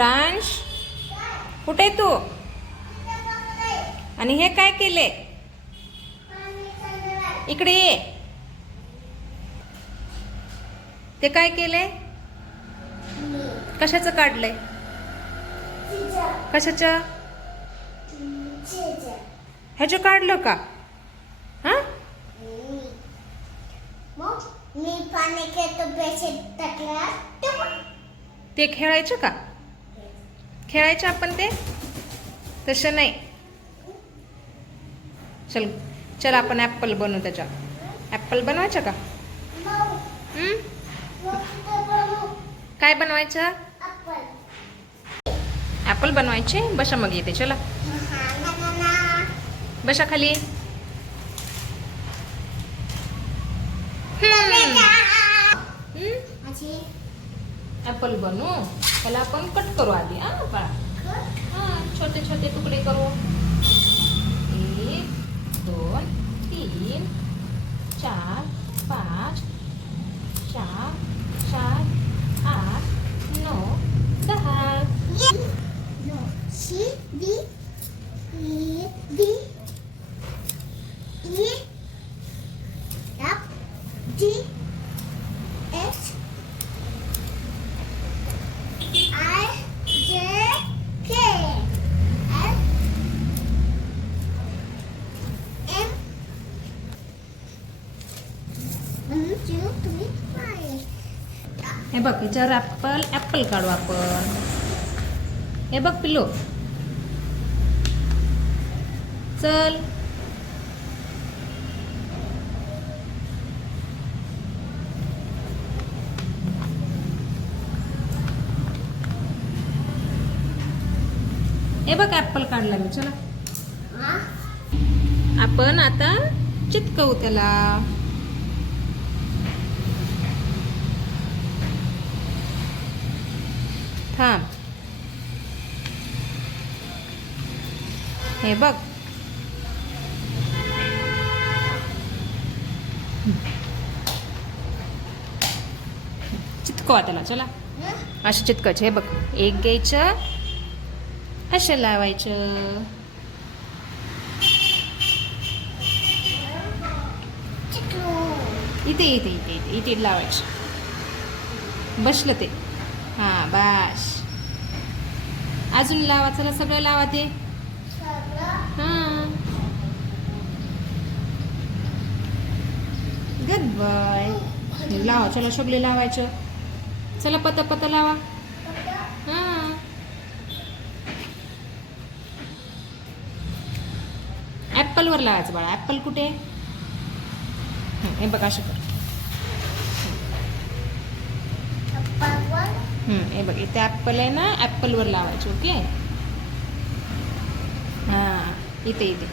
प्रांश कुठे आहे तू? आणि हे काय केले? इकडे ये. ते काय केले? कशाचं काढलंय? कशाचं? ह्याचं काढलं का? हा मी पाणी खेळतो बेशे टाकला. ते खेळायचं का? खेळायचं आपण ते? तसं नाही. चल चल आपण ॲप्पल बनवू. त्याच्या ॲप्पल बनवायचं का? काय बनवायचं? ॲप्पल बनवायचे. बसा मग येते. चला बसा खाली. ॲप्पल बनवू. त्याला आपण कट करू आधी. बाळा छोटे छोटे तुकडे करू. 1 2 3 4 5 6 7 8 9 10. C D E D E F G H I J K L M N Q 3 5. हे बघ याच्यावर ॲप्पल काढू आपण. हे बघ पिल्लू. चल हे बघ ॲप्पल काढला मी. चला आपण आता चिटकवू त्याला. थांब. हे बघ चिटकवा त्याला. चला असं चिटकायचं. हे बघ एक घ्यायचं असं लावायचं. इथे इथे इथे इथे इथे लावायचं. बसलं ते. हां बस. अजून लावा. चला सगळं लावा ते. हां गुड बॉय. लावा. चला सगळे लावायचं. चला पता पता लावा. हां ॲप्पलवर लावायचं बाळा. ॲप्पल कुठे? हे बघ असं कर. हे बघ इथे ॲप्पल आहे ना. ॲप्पलवर लावायचं. ओके. हां इथे इथे.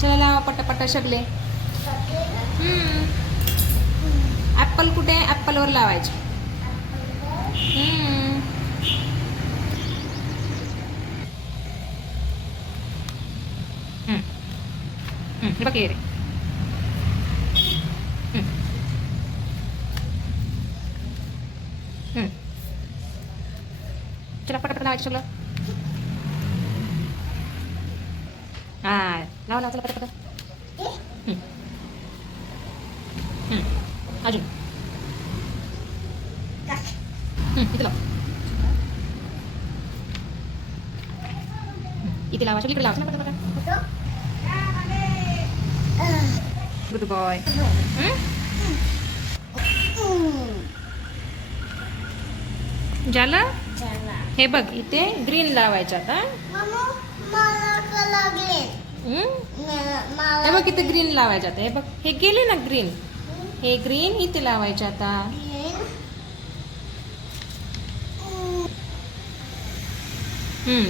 चला लावा पटापटा सगळे. ॲप्पल कुठे? ॲप्पलवर लावायचं. हे बघ ये रे. चला पटापट लावायचं सगळं. हां लावा लावा. चला पटापट. अजून इथे लाव. इथे लावा. इकडे लावा. चला पटापट. Good boy. झालं. हे बघ इथे ग्रीन लावायचं आता. हे बघ इथे ग्रीन लावायचं आता. हे बघ हे गेले ना ग्रीन. हे ग्रीन इथे लावायचं आता.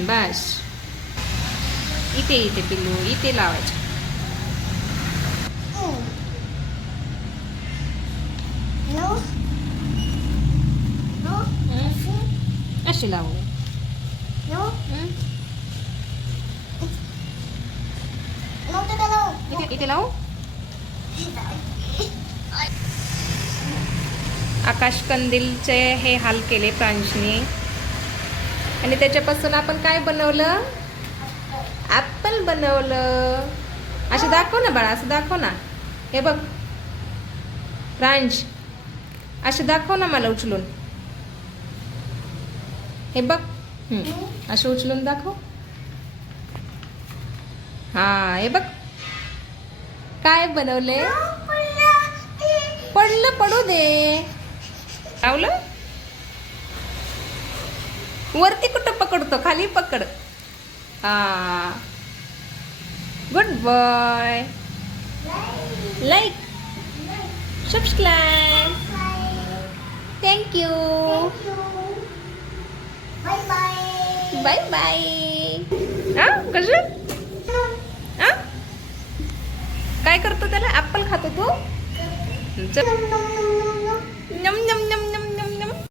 बस इथे इथे पिल्लू इथे लावायचं. अशी लावू. No te la इथे लावू. आकाश कंदीलचे हे हाल केले प्रांशने. आणि त्याच्यापासून आपण काय बनवलं? ॲपल बनवलं. असं दाखव ना बाळा, असं दाखव ना. हे बघ प्रांश, असे दाखव ना मला उचलून. हे बघ असं उचलून दाखव. हा हे बघ काय बनवले. पडलं पडू दे. लावलं. वरती कुठं पकडतो, खाली पकड. हा good boy. Like subscribe. Thank you. Bye bye. Bye bye. हा कसं हा काय करतो त्याला? ॲपल खातो तू? चल. नम नम